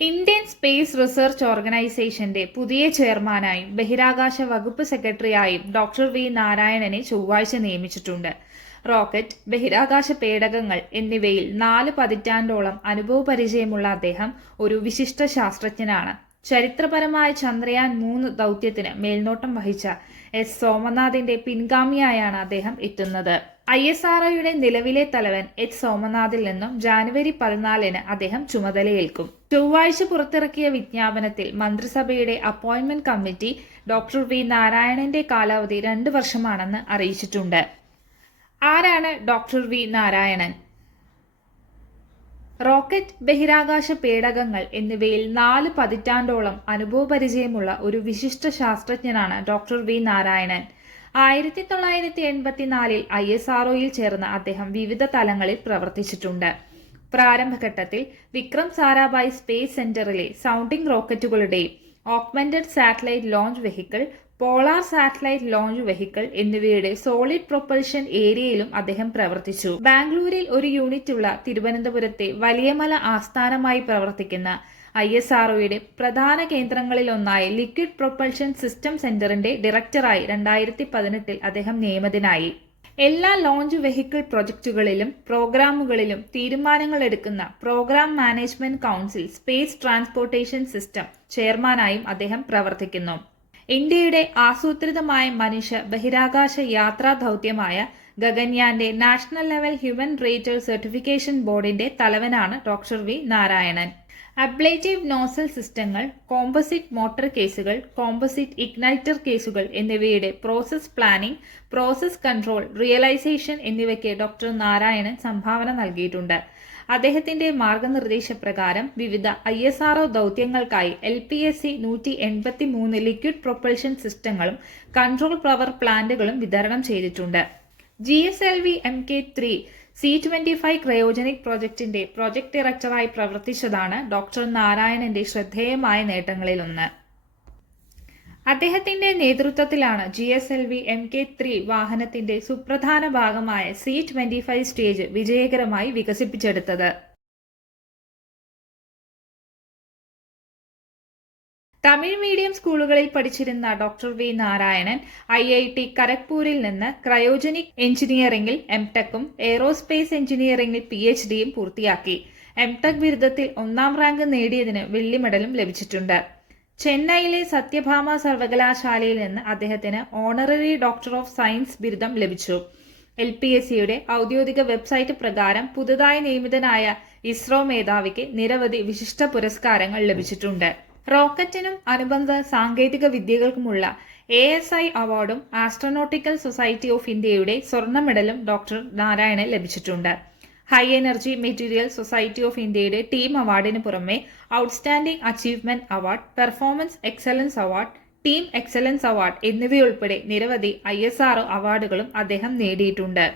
Indian space research ഓർഗനൈസേഷന്റെ പുതിയ ചെയർമാനായും ബഹിരാകാശ വകുപ്പ് സെക്രട്ടറിയായും ഡോക്ടർ വി നാരായണനെ ചൊവ്വാഴ്ച നിയമിച്ചിട്ടുണ്ട്. റോക്കറ്റ് ബഹിരാകാശ പേടകങ്ങൾ എന്നിവയിൽ നാല് പതിറ്റാണ്ടോളം അനുഭവപരിചയമുള്ള അദ്ദേഹം ഒരു വിശിഷ്ട ശാസ്ത്രജ്ഞനാണ്. ചരിത്രപരമായ ചന്ദ്രയാൻ മൂന്ന് ദൗത്യത്തിന് മേൽനോട്ടം വഹിച്ച എസ് സോമനാഥിന്റെ പിൻഗാമിയായാണ് അദ്ദേഹം എത്തുന്നത്. ഐ എസ് ആർ ഒയുടെ നിലവിലെ തലവൻ എച്ച് സോമനാഥിൽ നിന്നും ജാനുവരി പതിനാലിന് അദ്ദേഹം ചുമതലയേൽക്കും. ചൊവ്വാഴ്ച പുറത്തിറക്കിയ വിജ്ഞാപനത്തിൽ മന്ത്രിസഭയുടെ അപ്പോയിന്റ്മെന്റ് കമ്മിറ്റി ഡോക്ടർ വി. നാരായണന്റെ കാലാവധി രണ്ട് വർഷമാണെന്ന് അറിയിച്ചിട്ടുണ്ട്. ആരാണ് ഡോക്ടർ വി. നാരായണൻ? റോക്കറ്റ് ബഹിരാകാശ പേടകങ്ങൾ എന്നിവയിൽ നാല് പതിറ്റാണ്ടോളം അനുഭവപരിചയമുള്ള ഒരു വിശിഷ്ട ശാസ്ത്രജ്ഞനാണ് ഡോക്ടർ വി നാരായണൻ. ആയിരത്തി തൊള്ളായിരത്തി എൺപത്തിനാലിൽ ഐ എസ് ആർഒയിൽ ചേർന്ന അദ്ദേഹം വിവിധ തലങ്ങളിൽ പ്രവർത്തിച്ചിട്ടുണ്ട്. പ്രാരംഭഘട്ടത്തിൽ വിക്രം സാരാഭായ് സ്പേസ് സെന്ററിലെ sounding റോക്കറ്റുകളുടെയും augmented satellite launch vehicle polar satellite launch vehicle എന്നിവയുടെ സോളിഡ് പ്രൊപ്പൽഷൻ ഏരിയയിലും അദ്ദേഹം പ്രവർത്തിച്ചു. ബാംഗ്ലൂരിൽ ഒരു യൂണിറ്റ് ഉള്ള തിരുവനന്തപുരത്തെ വലിയമല ആസ്ഥാനമായി പ്രവർത്തിക്കുന്ന ഐ എസ് ആർഒയുടെ പ്രധാന കേന്ദ്രങ്ങളിലൊന്നായ ലിക്വിഡ് പ്രൊപ്പൽഷൻ സിസ്റ്റം സെന്ററിന്റെ ഡയറക്ടറായി രണ്ടായിരത്തി പതിനെട്ടിൽ അദ്ദേഹം നിയമിതനായി. എല്ലാ ലോഞ്ച് വെഹിക്കിൾ പ്രൊജക്ടുകളിലും പ്രോഗ്രാമുകളിലും തീരുമാനങ്ങൾ എടുക്കുന്ന program management council space transportation system ചെയർമാനായും അദ്ദേഹം പ്രവർത്തിക്കുന്നു. ഇന്ത്യയുടെ ആസൂത്രിതമായ മനുഷ്യ ബഹിരാകാശ യാത്രാ ദൗത്യമായ ഗഗൻയാന്റെ national level human rater certification ബോർഡിന്റെ തലവനാണ് doctor V Narayanan. Ablative nozzle സിസ്റ്റങ്ങൾ കോമ്പസിറ്റ് മോട്ടർ കേസുകൾ കോമ്പസിറ്റ് ഇഗ്നൈറ്റർ കേസുകൾ എന്നിവയുടെ process planning process control realisation എന്നിവയ്ക്ക് ഡോക്ടർ നാരായണൻ സംഭാവന നൽകിയിട്ടുണ്ട്. അദ്ദേഹത്തിന്റെ മാർഗനിർദ്ദേശപ്രകാരം വിവിധ ഐ എസ് ആർഒ ദൗത്യങ്ങൾക്കായി എൽ പി എസ് സി നൂറ്റി എൺപത്തി മൂന്ന് ലിക്വിഡ് പ്രൊപ്പൽഷൻ സിസ്റ്റങ്ങളും കൺട്രോൾ പവർ പ്ലാന്റുകളും വിതരണം ചെയ്തിട്ടുണ്ട്. G S L V M K three C twenty five cryogenic പ്രോജക്ടിന്റെ പ്രോജക്ട് ഡയറക്ടറായി പ്രവർത്തിച്ചതാണ് ഡോക്ടർ നാരായണന്റെ ശ്രദ്ധേയമായ നേട്ടങ്ങളിലൊന്ന്. അദ്ദേഹത്തിന്റെ നേതൃത്വത്തിലാണ് G S L V M K three വാഹനത്തിന്റെ സുപ്രധാന ഭാഗമായ സി ട്വന്റി ഫൈവ് സ്റ്റേജ് വിജയകരമായി വികസിപ്പിച്ചെടുത്തത്. തമിഴ് മീഡിയം സ്കൂളുകളിൽ പഠിച്ചിരുന്ന doctor V Narayanan I I T കരഗ്പൂരിൽ നിന്ന് ക്രയോജനിക് എഞ്ചിനീയറിംഗിൽ എം ടെക്കും എയ്റോസ്പേസ് എഞ്ചിനീയറിംഗിൽ പി എച്ച് ഡിയും പൂർത്തിയാക്കി. എം ടെക് ബിരുദത്തിൽ ഒന്നാം റാങ്ക് നേടിയതിന് വെള്ളി മെഡലും ലഭിച്ചിട്ടുണ്ട്. ചെന്നൈയിലെ സത്യഭാമ സർവകലാശാലയിൽ നിന്ന് അദ്ദേഹത്തിന് ഓണററി ഡോക്ടർ ഓഫ് സയൻസ് ബിരുദം ലഭിച്ചു. എൽ പി എസ് സിയുടെ ഔദ്യോഗിക വെബ്സൈറ്റ് പ്രകാരം പുതുതായി നിയമിതനായ ഇസ്രോ മേധാവിക്ക് നിരവധി വിശിഷ്ട പുരസ്കാരങ്ങൾ ലഭിച്ചിട്ടുണ്ട്. റോക്കറ്റിനും അനുബന്ധ സാങ്കേതിക വിദ്യകൾക്കുമുള്ള എ എസ് ഐ അവാർഡും ആസ്ട്രോനോട്ടിക്കൽ സൊസൈറ്റി ഓഫ് ഇന്ത്യയുടെ സ്വർണ മെഡലും ഡോക്ടർ നാരായണൻ ലഭിച്ചിട്ടുണ്ട്. High energy material society of ഇന്ത്യയുടെ ടീം അവാർഡിന് പുറമെ outstanding achievement award performance excellence award team excellence award എന്നിവയുൾപ്പെടെ നിരവധി ഐ എസ് ആർ അവാർഡുകളും അദ്ദേഹം നേടിയിട്ടുണ്ട്.